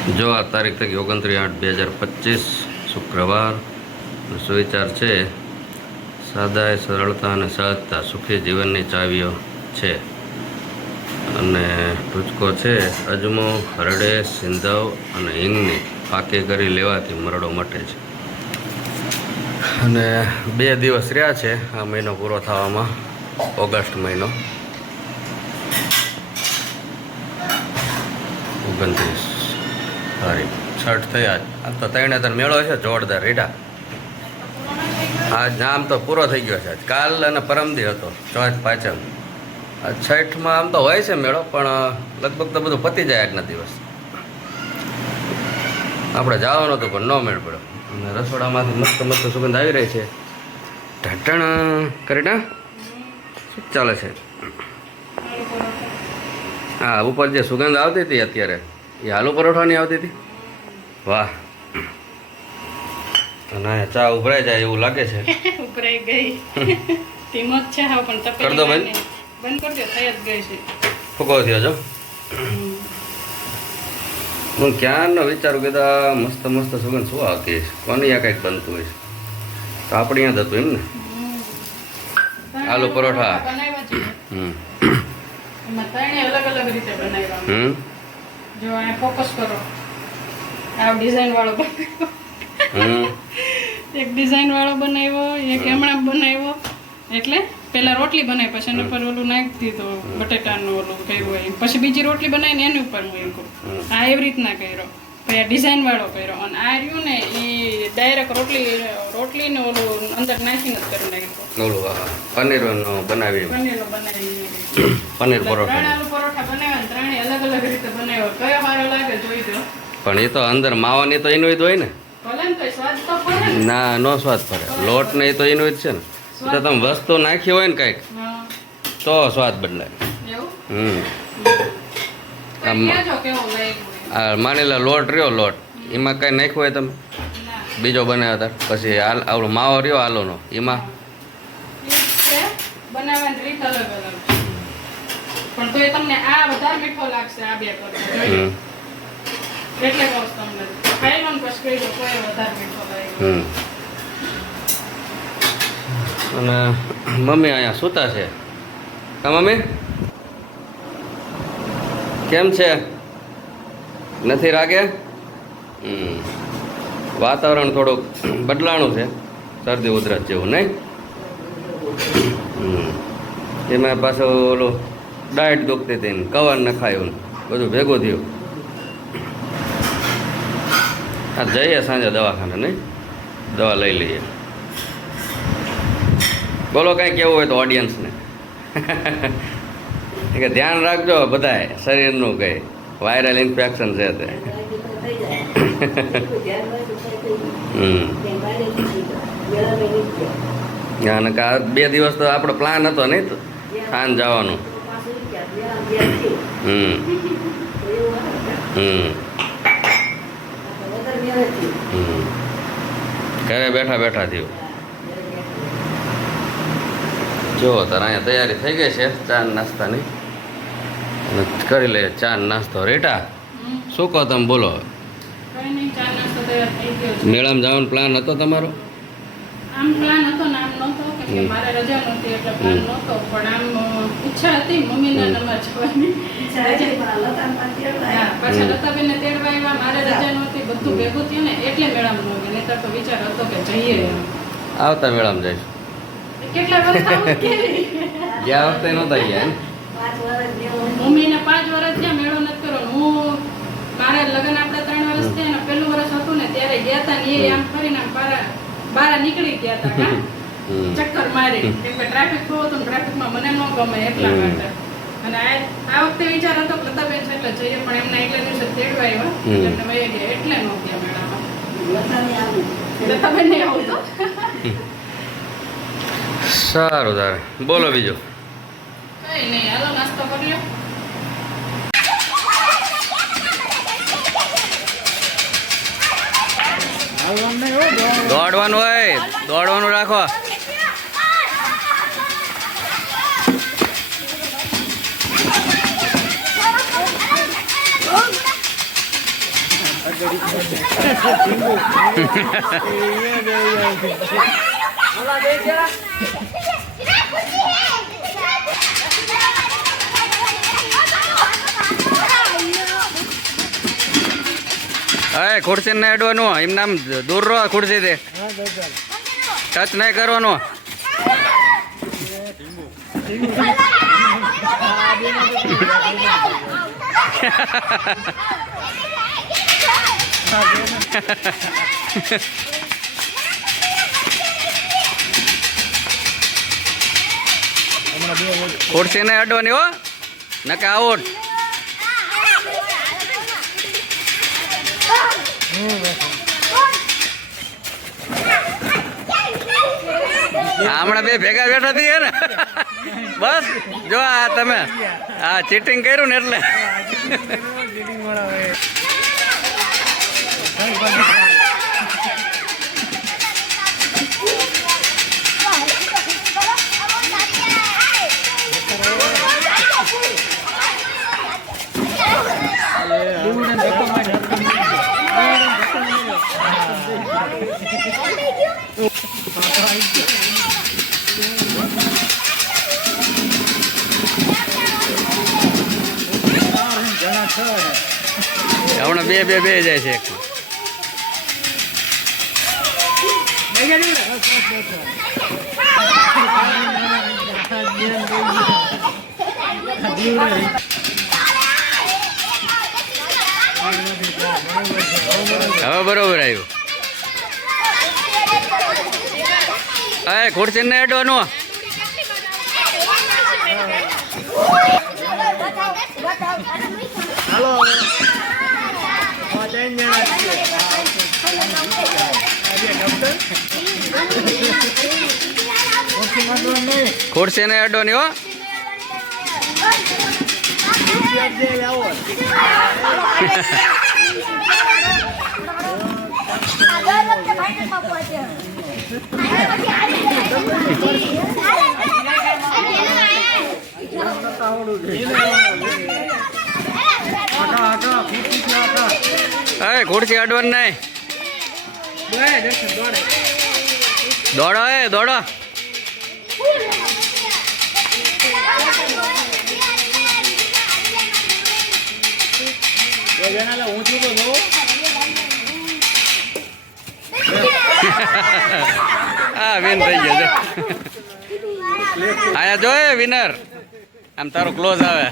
જો આ તારીખ થઈ ઓગણત્રીસ આઠ બે હજાર પચીસ શુક્રવાર સુવિચાર છે સાદાય સરળતા અને સહજતા સુખી જીવનની ચાવીઓ છે. અને ટૂચકો છે, અજમો, હરડે, સિંધવ અને હિંગની પાકી કરી લેવાથી મરડો મટે છે. અને બે દિવસ રહ્યા છે, આ મહિનો પૂરો થવામાં, ઓગસ્ટ મહિનો. ઓગણત્રીસ. તારીખ છઠ થયા. આમ તો ત્રણે ત્રણ મેળો છે, જોરદાર રીટા આજ આમ તો પૂરો થઈ ગયો છે. કાલ અને પરમદી હતો, ચોથ પાંચમ છઠમાં આમ તો હોય છે મેળો, પણ લગભગ તો બધું પતી જાય આજના દિવસ. આપણે જવાનું હતું, પણ ન મેળ પડ્યો. અને રસોડામાંથી મસ્ત મસ્ત સુગંધ આવી રહી છે. ઢટણ કરીને શું ચાલે છે? હા, ઉપર જે સુગંધ આવતી હતી અત્યારે એ આલુ પરોઠાની આવતી હતી વાહ ના ચા ઉભરાઈ જાય એવું લાગે છે. ઉભરાઈ ગઈ. ધીમો જ છે હા પણ કર દો બંધ. બંધ. કરજો થઈ જ ગઈ છે. ફૂકો થયો છો હું. હું ક્યારનો વિચારું કે મસ્ત મસ્ત સુગંધ શું આવતી હશે કોની આ કંઈક બનતું હોય તો આપણે અહીંયા જ હતું એમ ને? આલુ પરોઠા. હમ. અલગ અલગ રીતે બનાવ્યા. હમ. જો આ ફોકસ કરો. આ ડિઝાઇન વાળો એક ડિઝાઇન વાળો બનાવ્યો એક હમણાં બનાવ્યો. એટલે પેલા રોટલી બનાવી પછી એના પર ઓલું નાખી દીધો બટેટાનું ઓલું કર્યું હોય પછી બીજી રોટલી બનાવીને એની ઉપર મૂક્યું. આ એવી રીતના કર્યો. પછી આ ડિઝાઇન વાળો કર્યો. અને આ રહ્યું ને એ ડાયરેક્ટ રોટલી રોટલીને ઓલું અંદર નાખીને જ કરી નાખ્યું. ઓલું આ બનાવી. પનીરનો બનાવી પનીર પરોઠા બનાવ્યા ત્રણે અલગ અલગ રીતે બનાવ્યો કયો સારો લાગે જોઈ દો પણ એ તો અંદર માવાની તો એનું જ હોય ને. ને ને. સ્વાદ પડે. લોટ ને એ તો એનું જ છે ને. તો તમે વસ્તુ નાખી હોય ને કંઈક તો સ્વાદ બદલાય. હમ. કઈ આમ- કહેજો કેવો લાગ્યું આ માની લો લોટ રહ્યો લોટ એમાં કાંઈ નાખ્યું હોય તમે? બીજો બનાવ્યો હતા પછી આલ આવડો માવો રહ્યો આલુનો એમાં? બનાવવાની રીત અલગ અલગ. પણ તોય તમને આ વધારે મીઠો લાગશે આ બે કરતા એટલે કહું તમને. ખાઈ લો ને પછી કહી દો કોઈ વધારે મીઠો લાગે. અને મમ્મી અહીંયા સૂતા છે? કા મમ્મી? કેમ છે? નથી રાગે? હમ. વાતાવરણ થોડુંક બદલાણું છે. શરદી ઉધરસ જેવું નહીં? એમાં પાછું ઓલું ડાયટ દુખતી હતી ને કવર નખાયું બધું ભેગું થયું. આ જઈએ સાંજે દવાખાને નહીં? દવા લઈ લઈએ. બોલો કાંઈ કેવું હોય તો ઓડિયન્સને કે ધ્યાન રાખજો બધાએ શરીરનું કંઈ. વાયરલ ઇન્ફેક્શન છે તે. હમ. બે દિવસ તો આપણો પ્લાન હતો નહીં? તો ખાન જવાનું. હમ. હમ. ઘરે બેઠા બેઠા થયું. જો તારા અહીંયા તૈયારી થઈ ગઈ છે ચા નાસ્તાની? અને કરી લઈએ ચા નાસ્તો. રેટા શું કહો તમે બોલો. મેળામાં જવાનો પ્લાન હતો તમારો? આમ પ્લાન હતો ને આમ નહોતો કે મારે રજા નહોતી એટલે પ્લાન. નહોતો પણ આમ ઈચ્છા હતી મમ્મી ના નમા જવાની. હા, પાછા. લતાબેનને તેડવા આવ્યા મારે રજા નહોતી બધું ભેગું થયું ને એટલે મેળામાં નો ગયો નહીંતર તો વિચાર હતો કે જઈએ. આવતા મેળામાં જઈશ. કેટલા વર્ષ? ગયા વખતે નહોતા ગયા મમ્મીને પાંચ વર્ષ ત્યાં મેળો નથી કર્યો. હું મારા લગ્ન આપણે ત્રણ વર્ષ થયા પેલું વર્ષ હતું ને ત્યારે ગયા હતા ને એ આમ ફરીને આમ બારા નીકળી ગયા હતા ચક્કર મારી. કેમ કે ટ્રાફિક બહુ હતું ટ્રાફિકમાં મને ન ગમે એટલા માટે. અને આ આ વખતે વિચાર હતો કે લતાબેન છે એટલે જઈએ પણ એમના એટલે દિવસે તેડવા આવ્યા. એટલે વહી ગયા એટલે ન ગયા મેળામાં. લતાબેન ને આવું તો? સારું તારે. બોલો બીજો. કઈ નહીં હાલો નાસ્તો કરી લો દોડવાનું હોય હવે ખુરશી ને અડવાનું એમ નામ દૂર રહો ખુરશી થી ટચ નહીં કરવાનો. ખોડશે ને અડવાની હો. નકા આઉટ હમણાં બે ભેગા બેઠા થઈએ ને. બસ, જો આ તમે, આ ચીટિંગ કર્યું ને એટલે. હમણાં બે બે બે જાય છે. હવે બરોબર આવ્યું. હવે ખુરશી ને અડવાનું હાલો આ બે ડૉક્ટર. ખુરશી માંડવાનું નહીં. ખુરશી ને અડવાની હો ખુરશી આપજે, આવો. આટા, આટા, ખુરશીથી આટા. હવે ખુરશી અડવાની નહીં દોડે, એ દોડો. ઊંચું તો જોવો. હા વિન થઈ ગયો આયા જોયે વિનર આમ તારો ક્લોઝ આવે.